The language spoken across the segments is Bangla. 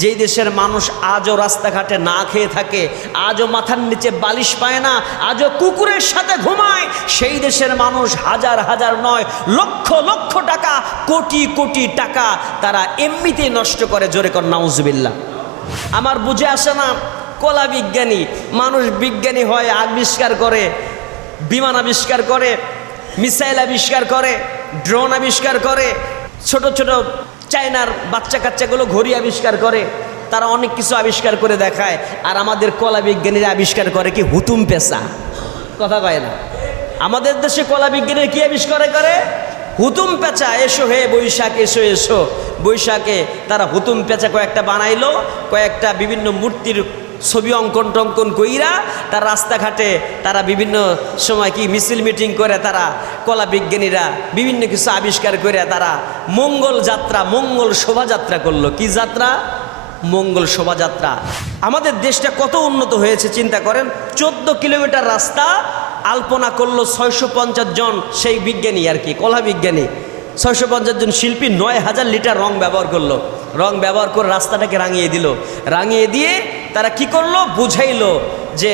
যেই দেশের মানুষ আজও রাস্তাঘাটে না খেয়ে থাকে, আজও মাথার নিচে বালিশ পায় না, আজও কুকুরের সাথে ঘুমায়, সেই দেশের মানুষ হাজার হাজার নয় লক্ষ লক্ষ টাকা, কোটি কোটি টাকা তারা এমনিতেই নষ্ট করে। জোরে কর নাউজুবিল্লাহ। আমার বুঝে আসে না, কলা বিজ্ঞানী মানুষ বিজ্ঞানী হয়, আবিষ্কার করে, বিমান আবিষ্কার করে, মিসাইল আবিষ্কার করে, ড্রোন আবিষ্কার করে, ছোট ছোট চায়নার বাচ্চা কাচ্চাগুলো ঘড়ি আবিষ্কার করে, তারা অনেক কিছু আবিষ্কার করে দেখায়। আর আমাদের কলা বিজ্ঞানীরা আবিষ্কার করে কি? হুতুম পেশা। কথা কয় না। আমাদের দেশে কলা বিজ্ঞানীরা কি আবিষ্কার করে? হুতুম পেঁচা। এসো হে বৈশাখ এসো এসো। বৈশাখে তারা হুতুম পেঁচা কয়েকটা বানাইলো, কয়েকটা বিভিন্ন মূর্তির ছবি অঙ্কন টঙ্কন কইরা তার রাস্তাঘাটে তারা বিভিন্ন সময় কি মিছিল মিটিং করে, তারা কলা বিজ্ঞানীরা বিভিন্ন কিছু আবিষ্কার করে তারা মঙ্গল যাত্রা, মঙ্গল শোভাযাত্রা করলো। কি যাত্রা? মঙ্গল শোভাযাত্রা। আমাদের দেশটা কত উন্নত হয়েছে চিন্তা করেন। 14 কিলোমিটার রাস্তা আলপনা করলো 650 জন সেই বিজ্ঞানী আর কি, কলা বিজ্ঞানী। 650 জন শিল্পী 9000 লিটার রং ব্যবহার করলো। রং ব্যবহার করে রাস্তাটাকে রাঙিয়ে দিল। রাঙিয়ে দিয়ে তারা কি করলো? বুঝাইলো যে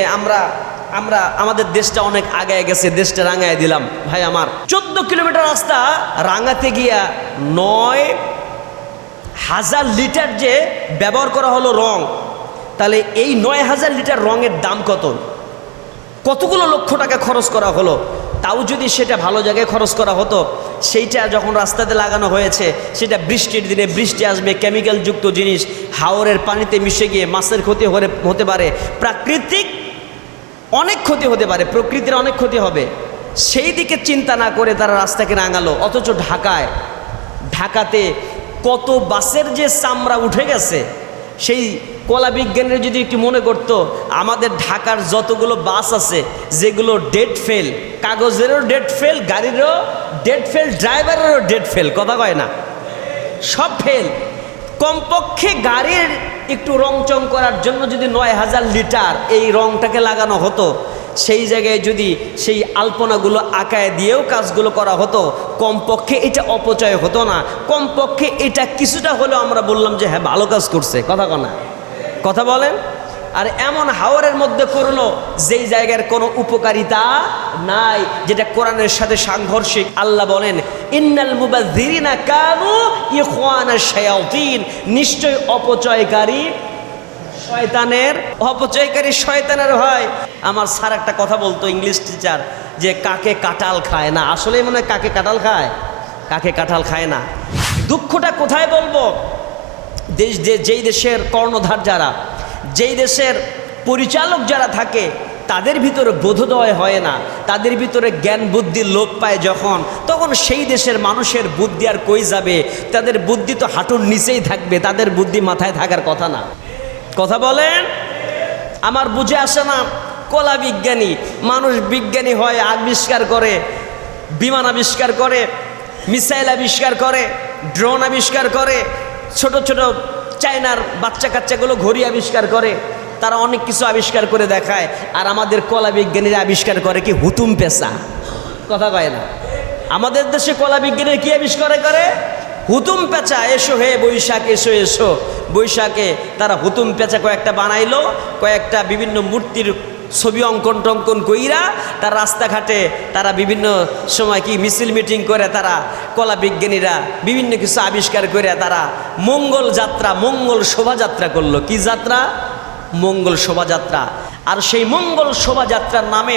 আমরা আমাদের দেশটা অনেক আগায় গেছে, দেশটা রাঙায় দিলাম। ভাই আমার 14 কিলোমিটার রাস্তা রাঙাতে গিয়া 9000 লিটার যে ব্যবহার করা হলো রং, তাহলে এই 9000 লিটার রঙের দাম কত? কতগুলো লক্ষ টাকা খরচ করা হলো। তাও যদি সেটা ভালো জায়গায় খরচ করা হতো, সেইটা যখন রাস্তাতে লাগানো হয়েছে, সেটা বৃষ্টির দিনে বৃষ্টি আসবে, কেমিক্যালযুক্ত জিনিস হাওরের পানিতে মিশে গিয়ে মাছের ক্ষতি হতে পারে, প্রাকৃতিক অনেক ক্ষতি হতে পারে, প্রকৃতির অনেক ক্ষতি হবে। সেই দিকে চিন্তা না করে তারা রাস্তাকে রাঙালো। অথচ ঢাকাতে কত বাসের যে চামড়া উঠে গেছে, সেই কলা বিজ্ঞানীরা যদি একটু মনে করত, আমাদের ঢাকার যতগুলো বাস আছে যেগুলো ডেড ফেল, কাগজেরও ডেড ফেল, গাড়িরও ডেড ফেল, ড্রাইভারেরও ডেড ফেল, কথা কয় না, সব ফেল। কমপক্ষে গাড়ির একটু রংচং করার জন্য যদি 9000 লিটার এই রংটাকে লাগানো হতো, সেই জায়গায় যদি সেই আলপনাগুলো আঁকায় দিয়েও কাজগুলো করা হতো, কমপক্ষে এটা অপচয় হতো না। কমপক্ষে এটা কিছুটা হলেও আমরা বললাম যে হ্যাঁ ভালো কাজ করছে, কথা কয় না, কথা বলেন। আর এমন হাওরের মধ্যে করলো যেই জায়গার কোনো উপকারিতা নাই, যেটা কোরআনের সাথে সাংঘর্ষিক। আল্লাহ বলেন ইন্নাল মুবাযযিরিনা কানু ইখওয়ানাশ শায়াতিন, নিশ্চয় অপচয়কারী শয়তানের হয়। আমার স্যার একটা কথা বলতো, ইংলিশ টিচার, যে কাকে কাঁঠাল খায় না। আসলে মনে হয় কাকে কাঁঠাল খায়, কাকে কাঁঠাল খায় না। দুঃখটা কোথায় বলবো? যেই দেশের কর্ণধার যারা, যেই দেশের পরিচালক যারা থাকে, তাদের ভিতরে বোধোদয় হয় না, তাদের ভিতরে জ্ঞান বুদ্ধি লোপ পায় যখন, তখন সেই দেশের মানুষের বুদ্ধি আর কই যাবে? তাদের বুদ্ধি তো হাঁটুর নিচেই থাকবে, তাদের বুদ্ধি মাথায় থাকার কথা না, কথা বলেন। আমার বুঝে আসে না, কলা বিজ্ঞানী মানুষ বিজ্ঞানী হয়, আবিষ্কার করে, বিমান আবিষ্কার করে, মিসাইল আবিষ্কার করে, ড্রোন আবিষ্কার করে, ছোট ছোট চায়নার বাচ্চা কাচ্চাগুলো ঘড়ি আবিষ্কার করে, তারা অনেক কিছু আবিষ্কার করে দেখায়। আর আমাদের কলা বিজ্ঞানীরা আবিষ্কার করে কি? হুতুম পেশা, কথা কয় না। আমাদের দেশে কলা বিজ্ঞানীরা কি আবিষ্কার করে? হুতুম পেঁচা। এসো হে বৈশাখ এসো এসো। বৈশাখে তারা হুতুম পেঁচা কয়েকটা বানাইলো, কয়েকটা বিভিন্ন মূর্তির ছবি অঙ্কন টঙ্কন কইরা তার রাস্তাঘাটে তারা বিভিন্ন সময় কি মিছিল মিটিং করে, তারা কলা বিজ্ঞানীরা বিভিন্ন কিছু আবিষ্কার করে তারা মঙ্গল যাত্রা, মঙ্গল শোভাযাত্রা করলো। কি যাত্রা? মঙ্গল শোভাযাত্রা। আর সেই মঙ্গল শোভাযাত্রার নামে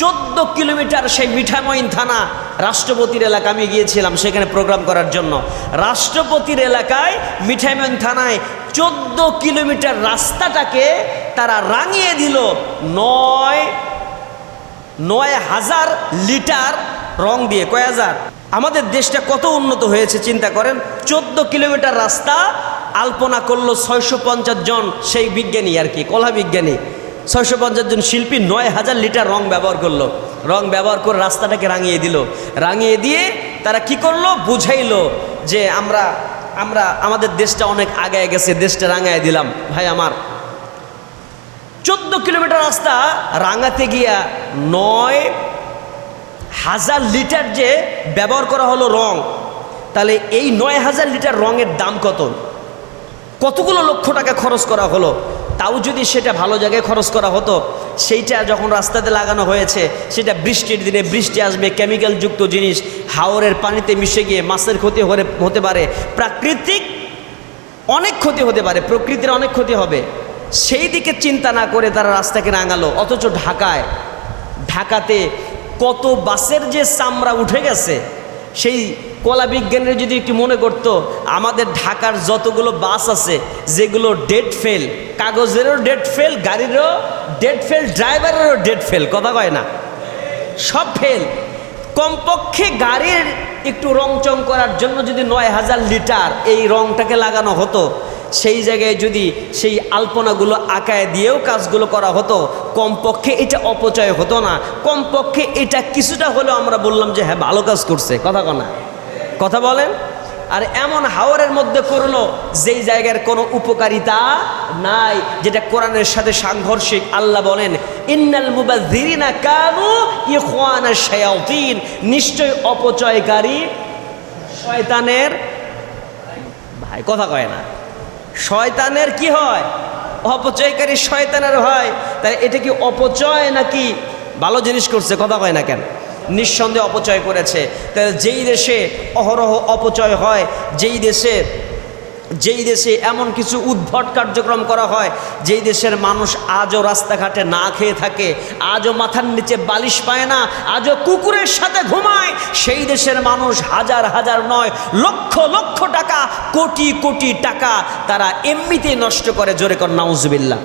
14 কিলোমিটার সেই মিঠামইন থানা রাষ্ট্রপতির এলাকা, আমি গিয়েছিলাম সেখানে প্রোগ্রাম করার জন্য। রাষ্ট্রপতির এলাকায় মিঠামইন থানায় 14 কিলোমিটার রাস্তাটাকে তারা রাঙিয়ে দিল 9000 লিটার রং দিয়ে। কয় হাজার? আমাদের দেশটা কত উন্নত হয়েছে চিন্তা করেন। 14 কিলোমিটার রাস্তা আলপনা করলো 650 জন সেই বিজ্ঞানী আর কি, কলা বিজ্ঞানী। 650 জন শিল্পী 9000 লিটার রং ব্যবহার করলো। রং ব্যবহার করে রাস্তাটাকে রাঙিয়ে দিল। রাঙিয়ে দিয়ে তারা কি করলো? বুঝাইলো যে আমাদের দেশটা অনেক আগায় গেছে, দেশটা রাঙায় দিলাম। ভাই আমার 14 কিলোমিটার রাস্তা রাঙাতে গিয়া 9000 লিটার যে ব্যবহার করা হলো রং, তাহলে এই 9000 লিটার রঙের দাম কত? কতগুলো লক্ষ টাকা খরচ করা হলো, তাও যদি সেটা ভালো জায়গায় খরচ করা হতো, সেইটা যখন রাস্তাতে লাগানো হয়েছে সেটা বৃষ্টির দিনে বৃষ্টি আসবে, কেমিক্যালযুক্ত জিনিস হাওরের পানিতে মিশে গিয়ে মাছের ক্ষতি হতে পারে, প্রাকৃতিক অনেক ক্ষতি হতে পারে, প্রকৃতির অনেক ক্ষতি হবে, সেই দিকে চিন্তা না করে তারা রাস্তাকে রাঙালো। অথচ ঢাকাতে কত বাসের যে চামড়া উঠে গেছে, সেই কলা বিজ্ঞানীরা যদি একটু মনে করতো আমাদের ঢাকার যতগুলো বাস আছে যেগুলো ডেড ফেল, কাগজেরও ডেড ফেল, গাড়িরও ডেড ফেল, ড্রাইভারেরও ডেড ফেল, কথা কয় না, সব ফেল, কমপক্ষে গাড়ির একটু রংচং করার জন্য যদি ৯,০০০ লিটার এই রংটাকে লাগানো হতো, সেই জায়গায় যদি সেই আলপনাগুলো আঁকায় দিয়েও কাজগুলো করা হতো, কমপক্ষে এটা অপচয় হতো না, কমপক্ষে এটা কিছুটা হলেও আমরা বললাম যে হ্যাঁ ভালো কাজ করছে, কথা বলেন। আর এমন হাওরের মধ্যে করলো যেই জায়গার কোনো উপকারিতা নাই, যেটা কোরআনের সাথে সাংঘর্ষিক। আল্লাহ বলেন ইন্নাল মুবাযযিরিনা কানু ইখওয়ানাশ শায়াতিন, নিশ্চয় অপচয়কারী শয়তানের ভাই, কথা কয় না, শয়তানের কি হয়, অপচয়কারী শয়তানের হয়। তাই এটা কি অপচয় নাকি ভালো জিনিস করছে, কথা কয় না কেন? নিঃসন্দেহে অপচয় করেছে। তাই যেই দেশে অহরহ অপচয় হয়, যেই দেশে এমন কিছু উদ্ভট কার্যক্রম করা হয়, যেই দেশের মানুষ আজও রাস্তাঘাটে না খেয়ে থাকে, আজও মাথার নিচে বালিশ পায় না, আজও কুকুরের সাথে ঘুমায়, সেই দেশের মানুষ হাজার হাজার নয় লক্ষ লক্ষ টাকা, কোটি কোটি টাকা তারা এমনিতেই নষ্ট করে। জোরে কর নাউজুবিল্লাহ।